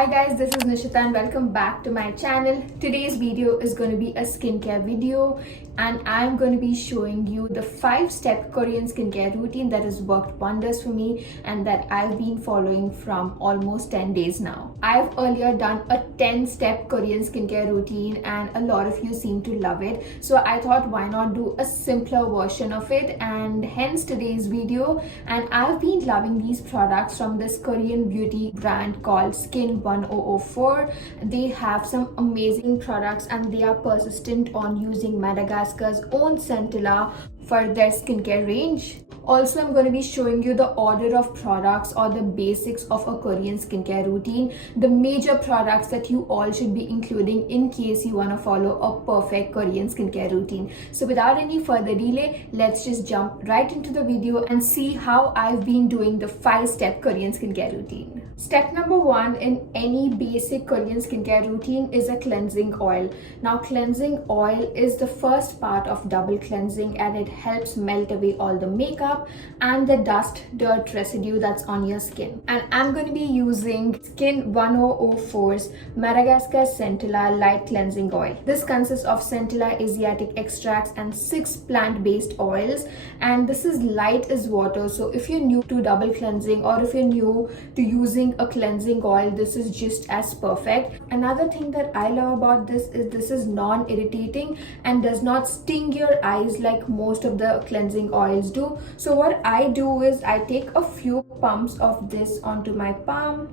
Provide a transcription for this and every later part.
Hi guys, this is Nishita and welcome back to my channel. Today's video is going to be a skincare video and I'm going to be showing you the 5-step Korean skincare routine that has worked wonders for me and that I've been following from almost 10 days now. I've earlier done a 10-step Korean skincare routine and a lot of you seem to love it. So I thought why not do a simpler version of it, and hence today's video. And I've been loving these products from this Korean beauty brand called Skin 1004. They have some amazing products and they are persistent on using Madagascar's own Centella for their skincare range. Also, I'm going to be showing you the order of products or the basics of a Korean skincare routine, the major products that you all should be including in case you want to follow a perfect Korean skincare routine. So without any further delay, let's just jump right into the video and see how I've been doing the 5-step Korean skincare routine. Step number 1 in any basic Korean skincare routine is a cleansing oil. Now, cleansing oil is the first part of double cleansing and it helps melt away all the makeup and the dust, dirt, residue that's on your skin. And I'm going to be using Skin 1004's Madagascar Centella Light Cleansing Oil. This consists of Centella Asiatic extracts and 6 plant-based oils, and this is light as water. So if you're new to double cleansing or if you're new to using a cleansing oil, this is just as perfect. Another thing that I love about this is non-irritating and does not sting your eyes like most of the cleansing oils do. So what I do is I take a few pumps of this onto my palm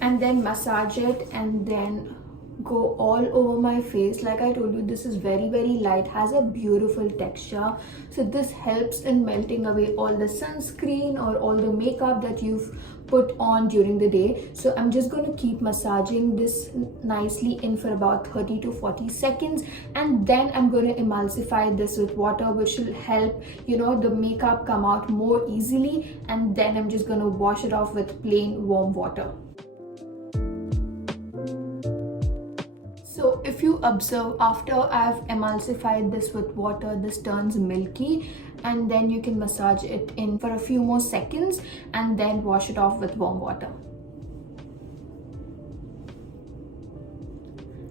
and then massage it and then go all over my face. Like I told you, this is very light, has a beautiful texture, so this helps in melting away all the sunscreen or all the makeup that you've put on during the day. So I'm just going to keep massaging this nicely in for about 30 to 40 seconds, and then I'm going to emulsify this with water, which will help the makeup come out more easily, and then I'm just going to wash it off with plain warm water. So if you observe, after I've emulsified this with water, this turns milky, and then you can massage it in for a few more seconds and then wash it off with warm water.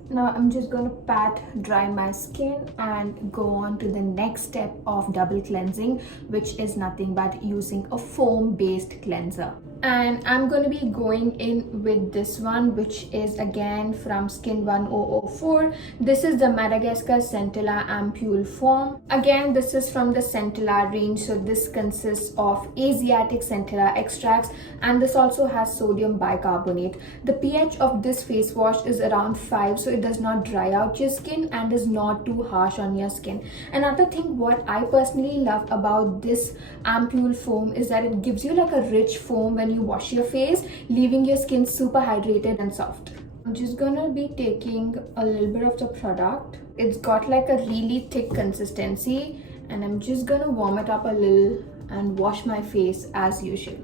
Now I'm just going to pat dry my skin and go on to the next step of double cleansing, which is nothing but using a foam based cleanser. And I'm going to be going in with this one, which is again from Skin 1004. This is the Madagascar Centella Ampule Foam. Again, this is from the Centella range, so this consists of Asiatic Centella extracts, and this also has sodium bicarbonate. The pH of this face wash is around 5, so it does not dry out your skin and is not too harsh on your skin. Another thing what I personally love about this ampule foam is that it gives you like a rich foam when you wash your face, leaving your skin super hydrated and soft. I'm just gonna be taking a little bit of the product. It's got like a really thick consistency, and I'm just gonna warm it up a little and wash my face as usual.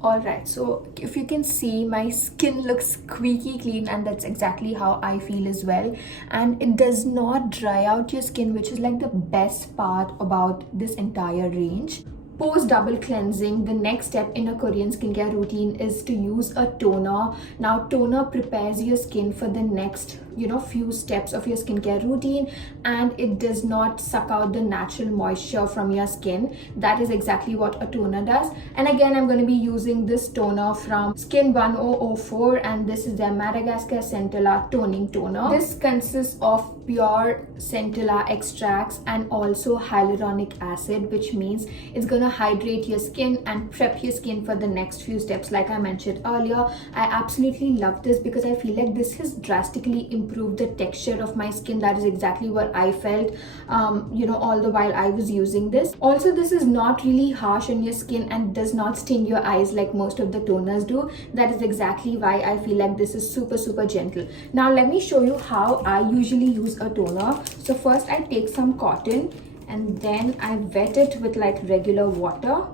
Alright, so if you can see, my skin looks squeaky clean, and that's exactly how I feel as well. And it does not dry out your skin, which is like the best part about this entire range. Post double cleansing, the next step in a Korean skincare routine is to use a toner. Now, toner prepares your skin for the next few steps of your skincare routine, and it does not suck out the natural moisture from your skin. That is exactly what a toner does. And again, I'm going to be using this toner from Skin 1004, and this is their Madagascar Centella Toning Toner. This consists of pure Centella extracts and also hyaluronic acid, which means it's going to hydrate your skin and prep your skin for the next few steps. Like I mentioned earlier, I absolutely love this because I feel like this has drastically improved the texture of my skin. That is exactly what I felt all the while I was using this. Also, this is not really harsh on your skin and does not sting your eyes like most of the toners do. That is exactly why I feel like this is super gentle. Now let me show you how I usually use a toner. So first I take some cotton and then I wet it with like regular water.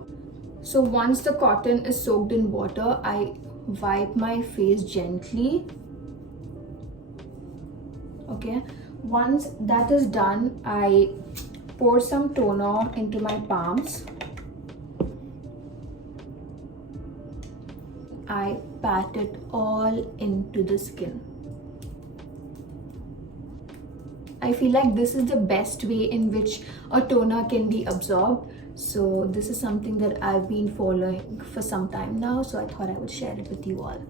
So once the cotton is soaked in water, I wipe my face gently. Okay, once that is done, I pour some toner into my palms. I pat it all into the skin. I feel like this is the best way in which a toner can be absorbed. So this is something that I've been following for some time now, so I thought I would share it with you all.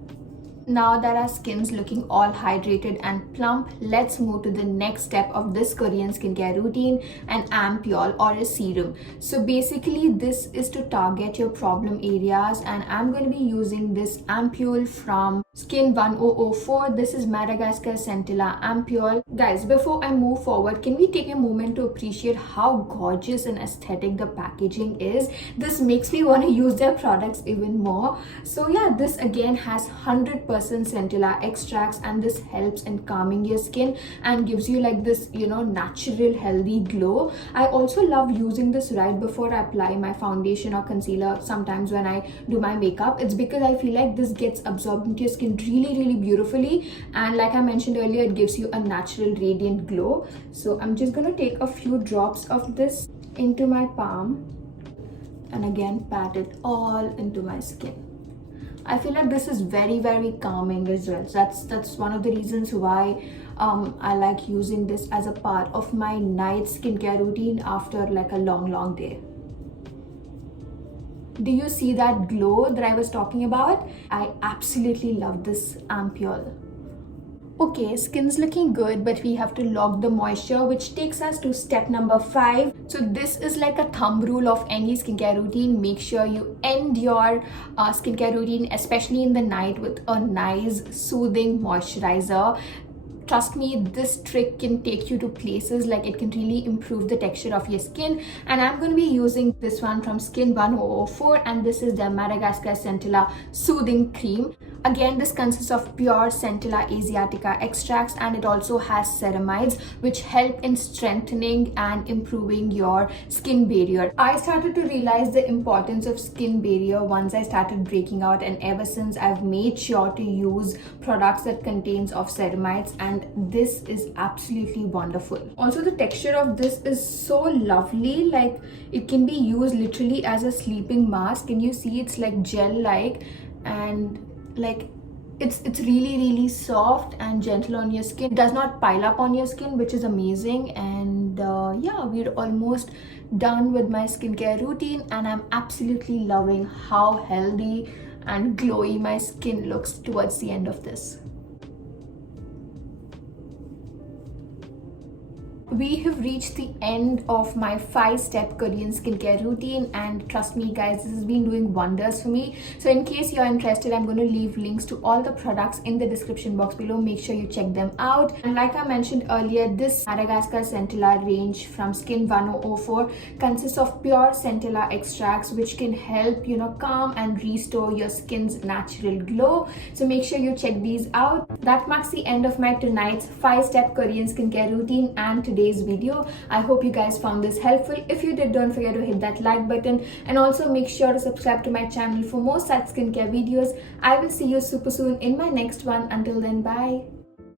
Now that our skin's looking all hydrated and plump, let's move to the next step of this Korean skincare routine, an ampoule or a serum. So basically this is to target your problem areas, and I'm going to be using this ampoule from Skin 1004. This is Madagascar Centella ampoule. Guys, before I move forward, can we take a moment to appreciate how gorgeous and aesthetic the packaging is? This makes me want to use their products even more. So yeah, this again has 100% centella extracts, and this helps in calming your skin and gives you like this, you know, natural healthy glow. I also love using this right before I apply my foundation or concealer sometimes when I do my makeup. It's because I feel like this gets absorbed into your skin really beautifully, and like I mentioned earlier, it gives you a natural radiant glow. So I'm just gonna take a few drops of this into my palm and again pat it all into my skin. I feel like this is very calming results. That's one of the reasons why I like using this as a part of my night skincare routine after like a long day. Do you see that glow that I was talking about? I absolutely love this ampoule. Okay, skin's looking good, but we have to lock the moisture, which takes us to step number 5. So this is like a thumb rule of any skincare routine. Make sure you end your skincare routine, especially in the night, with a nice soothing moisturizer. Trust me, this trick can take you to places, like it can really improve the texture of your skin. And I'm going to be using this one from Skin 1004, and this is the Madagascar Centella Soothing Cream. Again, this consists of pure Centella asiatica extracts, and it also has ceramides, which help in strengthening and improving your skin barrier. I started to realize the importance of skin barrier once I started breaking out, and ever since I've made sure to use products that contains of ceramides, and this is absolutely wonderful. Also, the texture of this is so lovely, like it can be used literally as a sleeping mask. Can you see it's like gel like, and like it's really soft and gentle on your skin. It does not pile up on your skin, which is amazing. And yeah, we're almost done with my skincare routine, and I'm absolutely loving how healthy and glowy my skin looks towards the end of this. We have reached the end of my 5-step Korean skincare routine, and trust me guys, this has been doing wonders for me. So in case you're interested, I'm going to leave links to all the products in the description box below. Make sure you check them out. And like I mentioned earlier, this Madagascar Centella range from Skin 1004 consists of pure Centella extracts, which can help, you know, calm and restore your skin's natural glow. So make sure you check these out. That marks the end of my tonight's 5-step Korean skincare routine and today's video. I hope you guys found this helpful. If you did, don't forget to hit that like button, and also make sure to subscribe to my channel for more such skincare videos. I will see you super soon in my next one. Until then, bye.